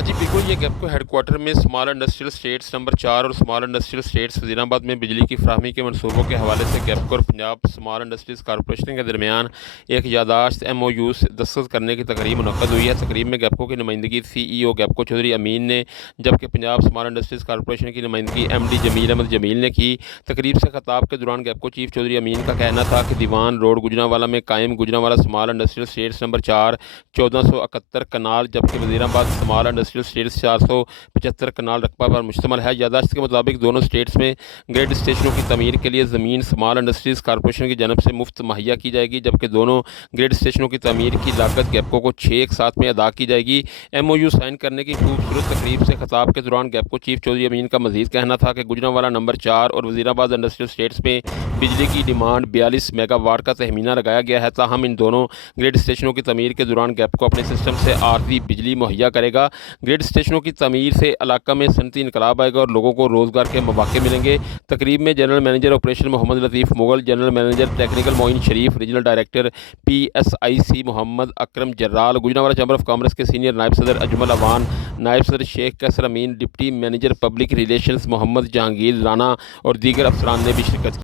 जी बिल्कुल, ये गैपको हेडक्वार्टर में स्मॉल इंडस्ट्रियल एस्टेट्स नंबर 4 और स्मॉल इंडस्ट्रियल एस्टेट्स वज़ीराबाद में बिजली की फ़राहमी के मंसूबों के हवाले से गैपको और पंजाब स्मॉल इंडस्ट्रीज़ कॉरपोरेशन के दरमियान एक याददाश्त एमओयू से दस्तखत करने की तकरीब मुनक्कद हुई है। तकरीब में गैपको की नुमाइंदगी सीईओ गैपको चौधरी अमीन ने, जबकि पंजाब स्मॉल इंडस्ट्रीज़ कॉरपोरेशन की नुमाइंदगी एमडी जमील अहमद जमील ने की। तकरीब से खिताब के दौरान गैपको चीफ चौधरी अमीन का कहना था कि दीवान रोड गुजरांवाला में कायम Gujranwala small industrial estates number 4 1471 कनाल, जबकि वज़ीराबाद स्मॉल इंडस्ट्रियल एस्टेट्स 475 कनाल रकबा पर मुश्तमिल है। याददाश्त के मुताबिक दोनों स्टेट्स में ग्रेड स्टेशनों की तमीर के लिए ज़मीन स्मॉल इंडस्ट्रीज़ कॉरपोरेशन की जानब से मुफ्त मुहैया की जाएगी, जबकि दोनों ग्रेड स्टेशनों की तमीर की लागत गैपको को 6 एक साथ में अदा की जाएगी। एमओयू साइन करने की खूबसूरत तकरीब से खिताब के दौरान गैपको चीफ चौधरी अमीन का मजीद कहना था कि गुजरांवाला नंबर 4 और वज़ीराबाद इंडस्ट्रियल स्टेट्स में बिजली की डिमांड 42 मेगावाट का तहमीना लगाया गया है। ताहम इन दोनों ग्रेड स्टेशनों की तमीर के दौरान गैपको अपने सिस्टम से आर्जी बिजली मुहैया करेगा। ग्रेड स्टेशनों की तमीर से इलाका में सनती इनकलाब आएगा और लोगों को रोज़गार के मौके मिलेंगे। तकरीब में general manager operation Mohammad Latif Mughal, general manager technical Moin Sharif, regional director PSIC Mohammad Akram Jarral, Gujranwala chamber of commerce के सीनियर नायब सदर अजमल अवान, नायब सदर Sheikh Qaiser Amin, deputy manager public relations Mohammad Jahangir Rana और दीगर अफसरान ने भी शिरकत की।